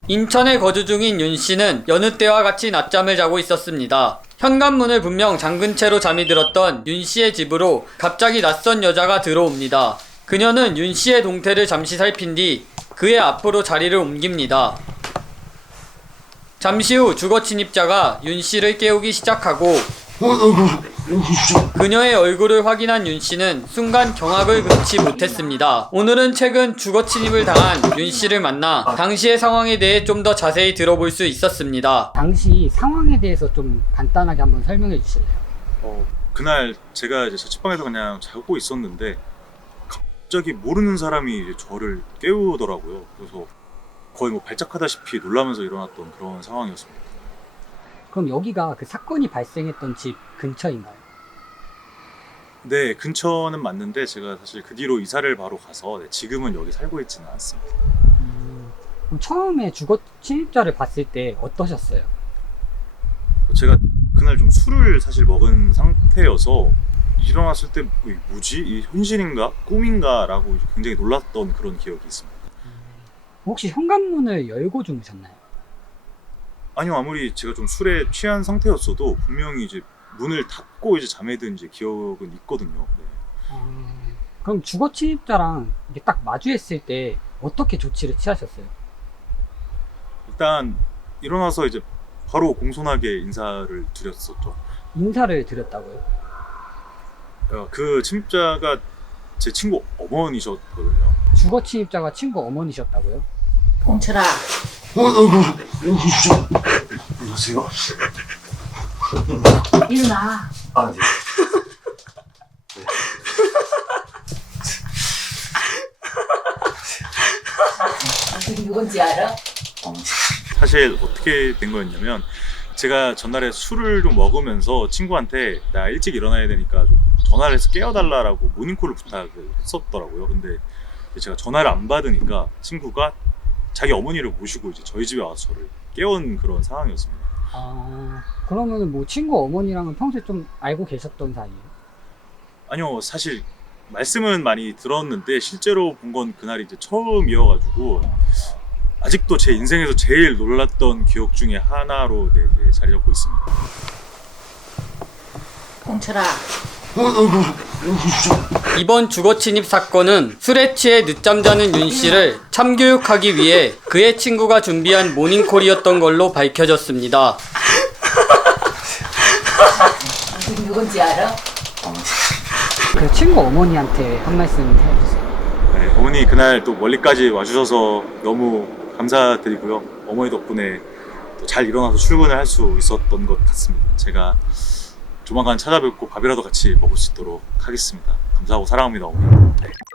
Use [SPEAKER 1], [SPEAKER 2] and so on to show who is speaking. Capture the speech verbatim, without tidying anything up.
[SPEAKER 1] 인천에 거주 중인 윤 씨는 여느 때와 같이 낮잠을 자고 있었습니다. 현관문을 분명 잠근 채로 잠이 들었던 윤 씨의 집으로 갑자기 낯선 여자가 들어옵니다. 그녀는 윤 씨의 동태를 잠시 살핀 뒤 그의 앞으로 자리를 옮깁니다. 잠시 후 주거 침입자가 윤 씨를 깨우기 시작하고 그녀의 얼굴을 확인한 윤 씨는 순간 경악을 금치 못했습니다. 오늘은 최근 주거 침입을 당한 윤 씨를 만나 당시의 상황에 대해 좀 더 자세히 들어볼 수 있었습니다.
[SPEAKER 2] 당시 상황에 대해서 좀 간단하게 한번 설명해 주실래요?
[SPEAKER 3] 어, 그날 제가 이제 자취방에서 그냥 자고 있었는데 갑자기 모르는 사람이 이제 저를 깨우더라고요. 그래서 거의 뭐 발작하다시피 놀라면서 일어났던 그런 상황이었습니다.
[SPEAKER 2] 그럼 여기가 그 사건이 발생했던 집 근처인가요?
[SPEAKER 3] 네, 근처는 맞는데 제가 사실 그 뒤로 이사를 바로 가서 네, 지금은 여기 살고 있지는 않습니다.
[SPEAKER 2] 음, 그럼 처음에 주거 침입자를 봤을 때 어떠셨어요?
[SPEAKER 3] 제가 그날 좀 술을 사실 먹은 상태여서 일어났을 때 뭐, 이게 뭐지? 이 현실인가? 꿈인가? 라고 이제 굉장히 놀랐던 그런 기억이 있습니다.
[SPEAKER 2] 혹시 현관문을 열고 주무셨나요?
[SPEAKER 3] 아니요, 아무리 제가 좀 술에 취한 상태였어도 분명히 이제 문을 닫고 이제 잠에 든 이제 기억은 있거든요. 네.
[SPEAKER 2] 아, 그럼 주거 침입자랑 이게 딱 마주했을 때 어떻게 조치를 취하셨어요?
[SPEAKER 3] 일단 일어나서 이제 바로 공손하게 인사를 드렸었죠.
[SPEAKER 2] 인사를 드렸다고요?
[SPEAKER 3] 어, 그 침입자가 제 친구 어머니셨거든요.
[SPEAKER 2] 주거 침입자가 친구 어머니셨다고요?
[SPEAKER 4] 꽁철아,
[SPEAKER 5] 안녕하세요.
[SPEAKER 4] 일어나.
[SPEAKER 5] 아, 네.
[SPEAKER 4] 당신 누군지 알아?
[SPEAKER 3] 사실 어떻게 된 거였냐면 제가 전날에 술을 좀 먹으면서 친구한테 나 일찍 일어나야 되니까 좀 전화를 해서 깨워달라고 모닝콜을 부탁을 했었더라고요. 근데 제가 전화를 안 받으니까 친구가 자기 어머니를 모시고 이제 저희 집에 와서 저를 깨운 그런 상황이었습니다.
[SPEAKER 2] 아, 그러면은 뭐 친구 어머니랑은 평소에 좀 알고 계셨던 사이예요?
[SPEAKER 3] 아니요, 사실 말씀은 많이 들었는데 실제로 본 건 그날이 이제 처음이어가지고 아직도 제 인생에서 제일 놀랐던 기억 중에 하나로 네, 이제 자리 잡고 있습니다.
[SPEAKER 4] 꽁철아,
[SPEAKER 1] 이번 주거 침입 사건은 술에 취해 늦잠 자는 윤 씨를 참교육하기 위해 그의 친구가 준비한 모닝콜이었던 걸로 밝혀졌습니다.
[SPEAKER 4] 당신 누군지 알아?
[SPEAKER 2] 그 친구 어머니한테 한 말씀 해주세요.
[SPEAKER 3] 네, 어머니 그날 또 멀리까지 와주셔서 너무 감사드리고요. 어머니 덕분에 또 잘 일어나서 출근을 할 수 있었던 것 같습니다. 제가 조만간 찾아뵙고 밥이라도 같이 먹을 수 있도록 하겠습니다. 감사하고 사랑합니다, 어머니. 네.